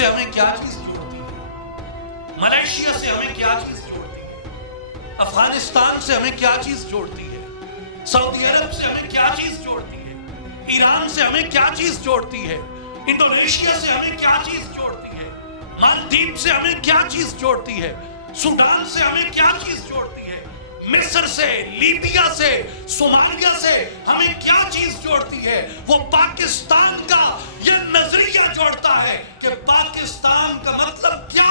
से हमें क्या चीज जोड़ती है? मलेशिया से हमें क्या चीज जोड़ती है? अफगानिस्तान से हमें क्या चीज जोड़ती है? सऊदी अरब से हमें क्या चीज जोड़ती है? ईरान से हमें क्या चीज जोड़ती है? इंडोनेशिया से हमें क्या चीज जोड़ती है? मालदीव से हमें क्या चीज जोड़ती है? सूडान से हमें क्या चीज जोड़ती है? मिस्र से, लीबिया से, सोमालिया से हमें क्या चीज जोड़ती है? वो पाकिस्तान का ये नजरिया जोड़ता है कि पाकिस्तान का मतलब क्या